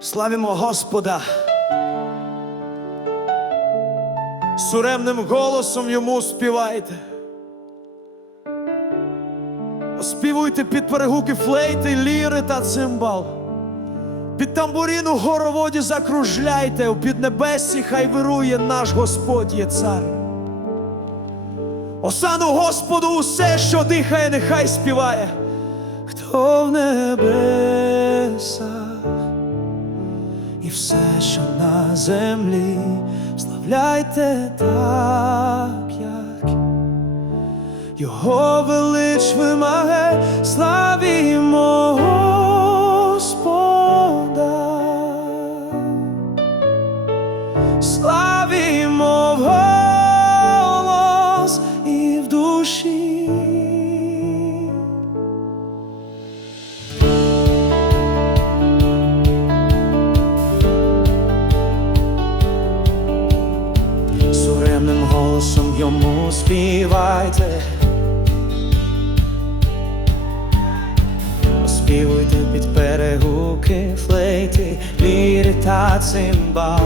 Славімо Господа. Суремним голосом йому співайте. Співуйте під перегуки флейти, ліри та цимбал. Під тамбуріну хороводі закружляйте, у піднебесі хай вирує наш Господь є цар. Осану Господу усе, що дихає, нехай співає, хто в небесах? І все, що на землі, славляйте так, як його велич вимагає, славімо Господа, славімо голосом йому співайте. Оспівуйте під перегуки, флейти, ліри та цимбал.